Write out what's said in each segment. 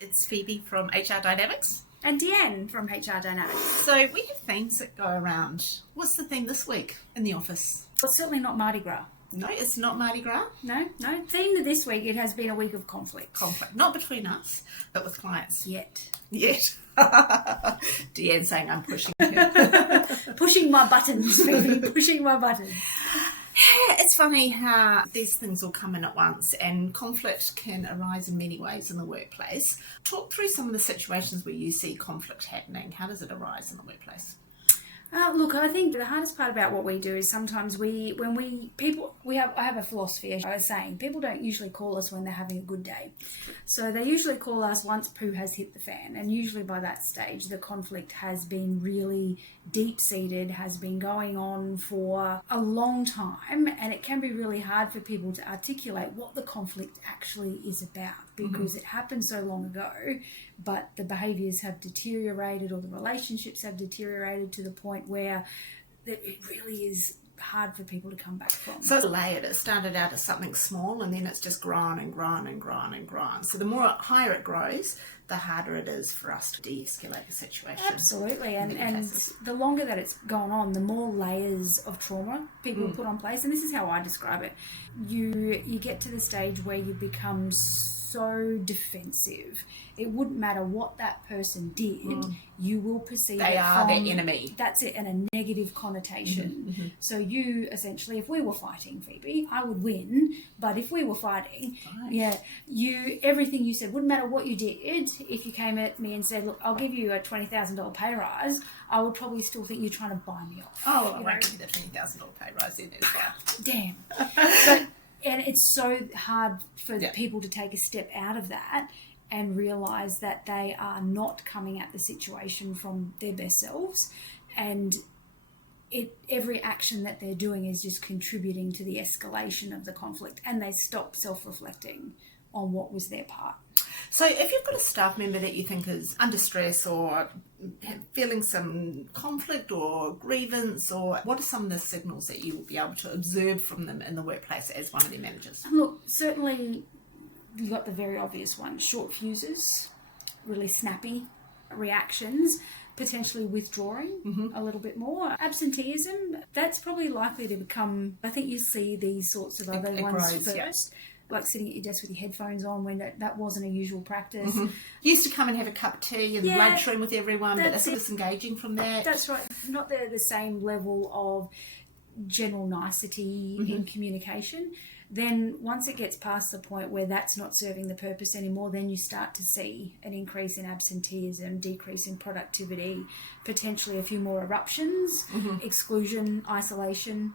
It's Phoebe from HR Dynamics. And Deanne from HR Dynamics. So we have themes that go around. What's the theme this week in the office? Well, it's certainly not Mardi Gras. No, it's not Mardi Gras. No. Theme of this week, it has been a week of conflict. Conflict. Not between us, but with clients. Yet. Deanne saying I'm pushing her. Pushing my buttons, Phoebe. Pushing my buttons. Yeah, it's funny how these things all come in at once, and conflict can arise in many ways in the workplace. Talk through some of the situations where you see conflict happening. How does it arise in the workplace? Look, I think the hardest part about what we do is sometimes I have a philosophy, as I was saying, people don't usually call us when they're having a good day. So they usually call us once poo has hit the fan, and usually by that stage the conflict has been really deep-seated, has been going on for a long time, and it can be really hard for people to articulate what the conflict actually is about, because it happened so long ago, but the behaviours have deteriorated or the relationships have deteriorated to the point where it really is hard for people to come back from. So it's layered. It started out as something small, and then it's just grown and grown and grown and grown. So the more higher it grows, the harder it is for us to de-escalate the situation. Absolutely, and the longer that it's gone on, the more layers of trauma people put on place. And this is how I describe it. You get to the stage where you become so defensive. It wouldn't matter what that person did, you will perceive they are their enemy. That's it, and a negative connotation. So you essentially, if we were fighting, Phoebe, I would win, but if we were fighting, everything you said, wouldn't matter what you did. If you came at me and said, look, I'll give you a $20,000 pay rise, I would probably still think you're trying to buy me off. Oh, I won't give you the $20,000 pay rise then as well. Damn. And it's so hard for people to take a step out of that and realise that they are not coming at the situation from their best selves, and every action that they're doing is just contributing to the escalation of the conflict, and they stop self-reflecting on what was their part. So if you've got a staff member that you think is under stress or feeling some conflict or grievance, or what are some of the signals that you will be able to observe from them in the workplace as one of their managers? Look, certainly you've got the very obvious one: short fuses, really snappy reactions, potentially withdrawing a little bit more. Absenteeism, that's probably likely to become, I think you see these sorts of other ones grows, first. Like sitting at your desk with your headphones on when that wasn't a usual practice. Used to come and have a cup of tea in the lunchroom with everyone, but it's disengaging from that. That's right. Not the same level of general nicety in communication. Then once it gets past the point where that's not serving the purpose anymore, then you start to see an increase in absenteeism, decrease in productivity, potentially a few more eruptions, exclusion, isolation,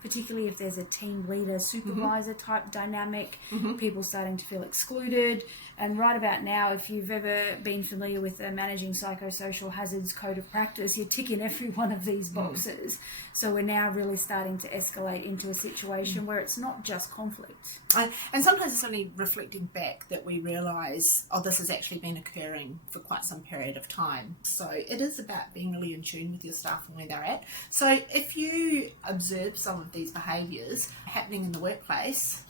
particularly if there's a team leader supervisor type dynamic, people starting to feel excluded. And right about now, if you've ever been familiar with the Managing Psychosocial Hazards Code of Practice, you're ticking every one of these boxes. So we're now really starting to escalate into a situation where it's not just conflict. And sometimes it's only reflecting back that we realise, this has actually been occurring for quite some period of time. So it is about being really in tune with your staff and where they're at. So if you observe some of these behaviours happening in the workplace,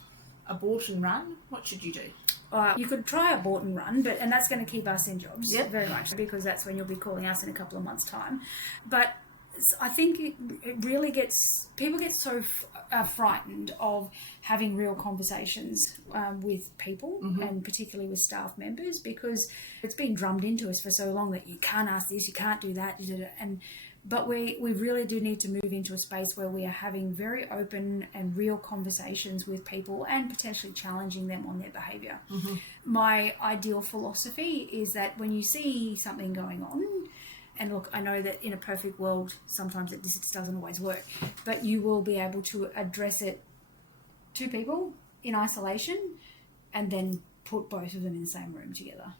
abort and run, what should you do? You could try abort and run, and that's going to keep us in jobs very much, because that's when you'll be calling us in a couple of months' time. But I think it really people get so frightened of having real conversations with people, and particularly with staff members, because it's been drummed into us for so long that you can't ask this, you can't do that, but we really do need to move into a space where we are having very open and real conversations with people and potentially challenging them on their behaviour. My ideal philosophy is that when you see something going on, and look, I know that in a perfect world, sometimes this doesn't always work, but you will be able to address it to people in isolation and then put both of them in the same room together.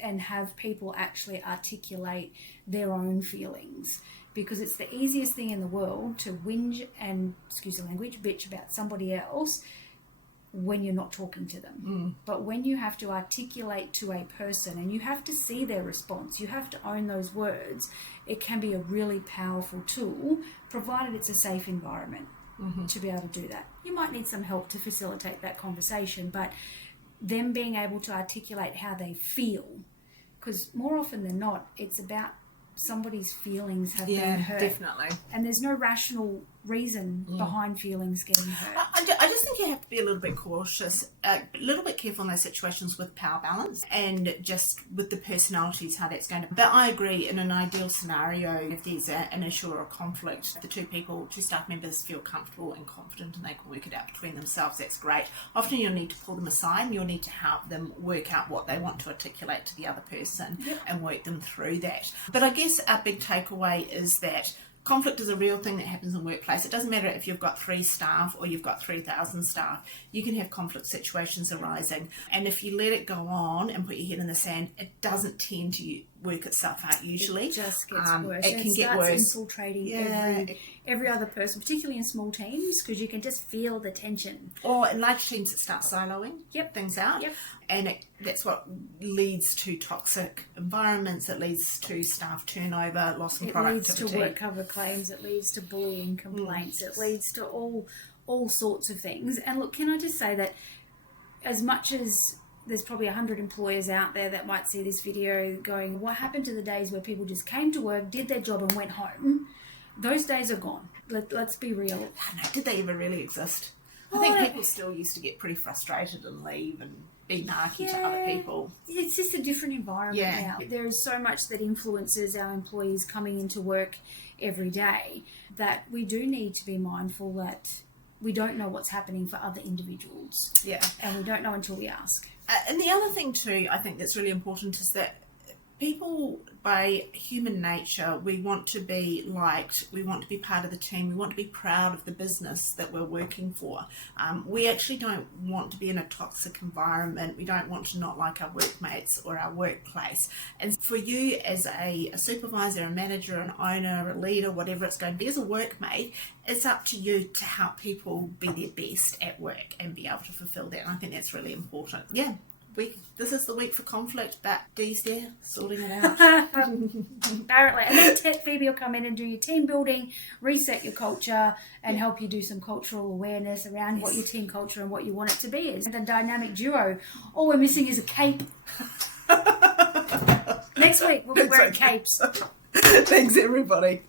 And have people actually articulate their own feelings, because it's the easiest thing in the world to whinge and, excuse the language, bitch about somebody else when you're not talking to them. But when you have to articulate to a person and you have to see their response, you have to own those words, it can be a really powerful tool, provided it's a safe environment to be able to do that. You might need some help to facilitate that conversation, but them being able to articulate how they feel, because more often than not, it's about somebody's feelings have been hurt. Definitely. And there's no rational reason behind feelings getting hurt. I just think you have to be a little bit cautious, a little bit careful in those situations with power balance and just with the personalities, how that's going to... But I agree, in an ideal scenario, if there's an issue or a conflict, the two staff members feel comfortable and confident and they can work it out between themselves, that's great. Often you'll need to pull them aside and you'll need to help them work out what they want to articulate to the other person and work them through that. But I guess our big takeaway is that conflict is a real thing that happens in the workplace. It doesn't matter if you've got 3 staff or you've got 3,000 staff. You can have conflict situations arising. And if you let it go on and put your head in the sand, it doesn't tend to work itself out usually. It just gets worse. It can get worse. Infiltrating every other person, particularly in small teams, because you can just feel the tension. Or in large teams, it starts siloing things out. Yep. And that's what leads to toxic environments. It leads to staff turnover, loss in productivity. It leads to work cover claims. It leads to bullying complaints. It leads to all sorts of things. And look, can I just say that as much as there's probably 100 employers out there that might see this video going, what happened to the days where people just came to work, did their job and went home? Those days are gone. Let's be real. I know, did they ever really exist? I think people still used to get pretty frustrated and leave and be narky to other people. It's just a different environment now. There is so much that influences our employees coming into work every day that we do need to be mindful that we don't know what's happening for other individuals. Yeah. And we don't know until we ask. And the other thing too, I think that's really important is that people, by human nature, we want to be liked, we want to be part of the team, we want to be proud of the business that we're working for. We actually don't want to be in a toxic environment. We don't want to not like our workmates or our workplace. And for you as a supervisor, a manager, an owner, a leader, whatever it's going to be, as a workmate, it's up to you to help people be their best at work and be able to fulfill that. And I think that's really important. Yeah. This is the week for conflict, but Dee's there sorting it out. Apparently. And then Phoebe will come in and do your team building, reset your culture, and help you do some cultural awareness around what your team culture and what you want it to be is. And the dynamic duo. All we're missing is a cape. Next week we'll be wearing capes. Thanks, everybody.